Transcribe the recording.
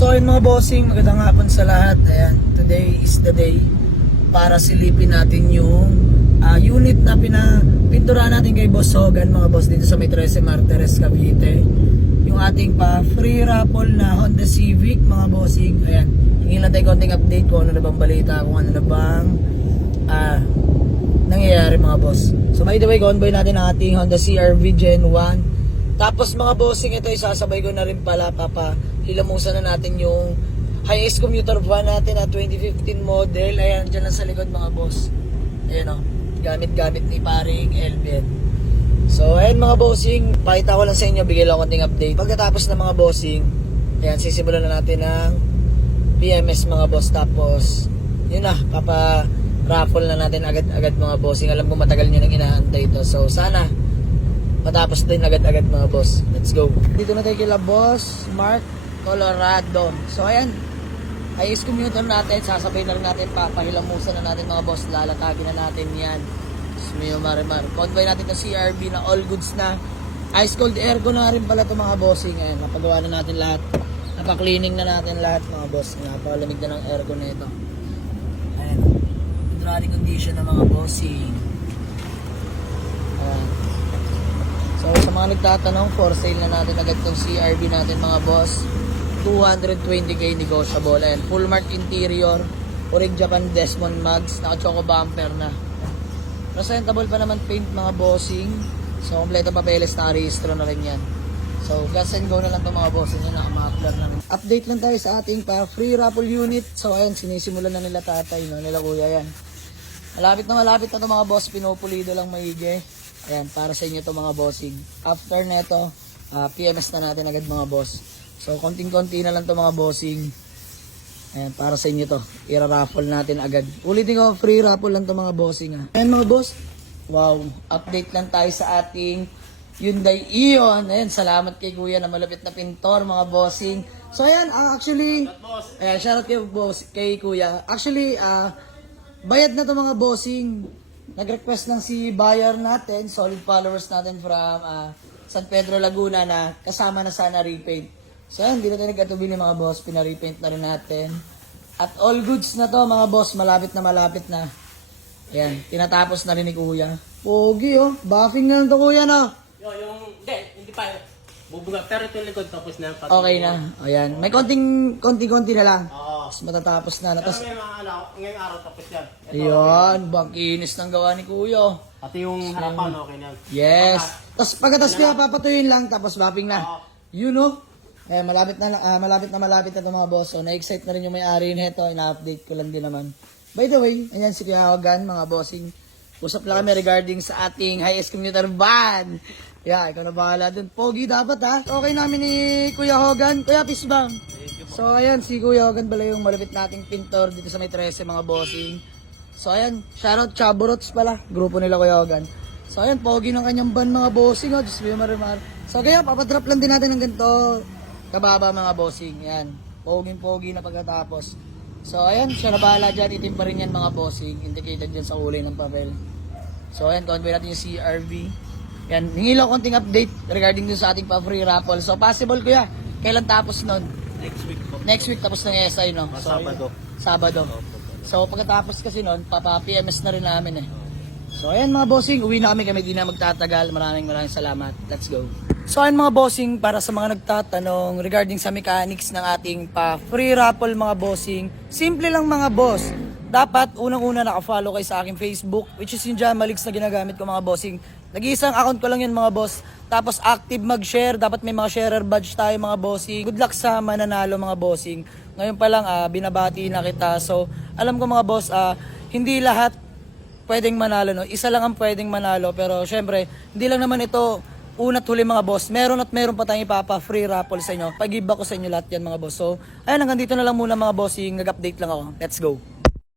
So yun mga bossing, magandang hapon sa lahat. Ayan, today is the day para silipin natin yung unit na pininturahan natin kay Boss Hogan, mga boss, dito sa may 13 Martires, Cavite. Yung ating free raffle na Honda Civic, mga bossing. Ayan, hingin lang tayo konting update kung ano na bang balita, kung ano na bang nangyayari, mga boss. So by the way, convoy natin ang ating Honda CR-V Gen 1. Tapos mga bossing, ito isasabay ko na rin pala, hilamusan na natin yung highest commuter van natin na 2015 model. Ayan, dyan lang sa likod, mga boss. Ayan o, gamit-gamit ni paring Elvin. So ayan mga bossing, pakita ko lang sa inyo, bigay lang konting update. Pagkatapos ng mga bossing, ayan, sisimulan na natin ng PMS, mga boss. Tapos yun na, raffle na natin agad-agad, mga bossing. Alam ko matagal nyo nang inaantay ito, so sana matapos din agad-agad, mga boss. Let's go. Dito na tayo kila Boss Mark Colorado. So ayan, highest commuter natin, sasabay na rin natin, papahilamusan na natin, mga boss. Lalatagin na natin yan. Sumiyo marimar. Convoy natin ng CR-V na all goods na. Ice cold aircon na rin pala ito, mga bossing. Ayan, napagawa na natin lahat. Napaka-cleaning na natin lahat, mga boss. Napakalamig na ng aircon na ito. Ayan, hydraulic condition na, mga bossing. Ayan. So sa mga nagtatanong, for sale na natin agad itong CR-V natin, mga boss. 220k negotiable. And full mark interior, Orig Japan Desmond Mags, naka-choco bumper na. Presentable pa naman paint, mga bossing. So kompleto papeles, naka-rehistro na rin yan. So gas and go na lang itong mga bossing yan, naka-muffler na rin. Update lang tayo sa ating free raffle unit. So ayan, sinisimulan na nila tatay, no? Nila kuya yan. Malapit na itong mga boss, pinupulido lang maigi. Ayan, para sa inyo to, mga bossing. After neto, PMS na natin agad, mga boss. So konting-konti na lang to, mga bossing. Ayan, para sa inyo to. I-raffle natin agad. Ulitin ko, free raffle lang to, mga bossing. Ayan, mga boss. Wow, update lang tayo sa ating Hyundai Ion. Ayan, salamat kay kuya na malapit na pintor, mga bossing. So ayan, actually, ayan, shoutout kay kuya. Actually, bayad na to, mga bossing. Nag-request lang si buyer natin, solid followers natin from San Pedro, Laguna, na kasama na sana repaint. So yan, hindi na tayo nag-atubili, mga boss, pina-repaint na rin natin. At all goods na to, mga boss, malapit na. Yan, tinatapos na rin ni kuya. Pogi, oh, buffing na lang to, kuya, no? Hindi pa. Bubuga, pero ito likod tapos na. Okay na, ayan. May konti na lang. Oo. Tapos matatapos na. Pero may mga ngayong araw tapos yan. Ayun, bangkinis ng gawa ni kuya. Pati yung harapan, okay na. Yes. Tapos pagkatas kaya papatuyin lang, tapos buffing na. You know? Eh, malapit na ito, mga boss. So, na-excite na rin yung may-ari nito. Ina-update ko lang din naman. By the way, ayan si Kuya Hogan, mga bossing. Usap lang kami regarding sa ating highest commuter van. Yeah, ikaw na bahala dun. Pogi dapat, ha? Okay namin ni Kuya Hogan. Kuya, peace bang. So, ayan, si Kuya Hogan pala yung malapit nating pintor dito sa may 13, mga bossing. So, ayan, shoutout Chaborots pala. Grupo nila, Kuya Hogan. So, ayan, pogi ng kanyang van, mga bossing. Oh, just be marimar. So, kaya, papadrop lang din natin ng ganito kababa, mga bossing. Yan. Poging-pogi na pagkatapos. So, ayan. Siya na bahala dyan. Itim pa rin yan, mga bossing. Indicated dyan sa kulay ng papel. So, ayan. Convoy natin yung CR-V. Yan. Hingi lang konting update regarding dun sa ating free raffle. So, possible, kuya. Kailan tapos nun? Next week po. Next week tapos ng SI, no? So, Sabado. So, pagkatapos kasi nun, papa-PMS na rin namin, eh. So, ayan, mga bossing. Uwi na kami di na magtatagal. Maraming salamat. Let's go. So ayun, mga bossing, para sa mga nagtatanong regarding sa mechanics ng ating free raffle, mga bossing, simple lang, mga boss. Dapat unang-una naka-follow kayo sa aking Facebook, which is yung Jamalix na ginagamit ko, mga bossing. Nag-iisang account ko lang yun, mga boss. Tapos active mag-share, dapat may mga sharer badge tayo, mga bossing. Good luck sa mananalo, mga bossing. Ngayon pa lang, binabati na kita. So alam ko, mga boss, hindi lahat pwedeng manalo, no? Isa lang ang pwedeng manalo, pero syempre, hindi lang naman ito una't huli, mga boss. Meron pa tayong free raffle sa inyo. Pag-give ko sa inyo lahat yan, mga boss. So, ayan, hanggang dito na lang muna, mga bossing. Nag-update lang ako. Let's go.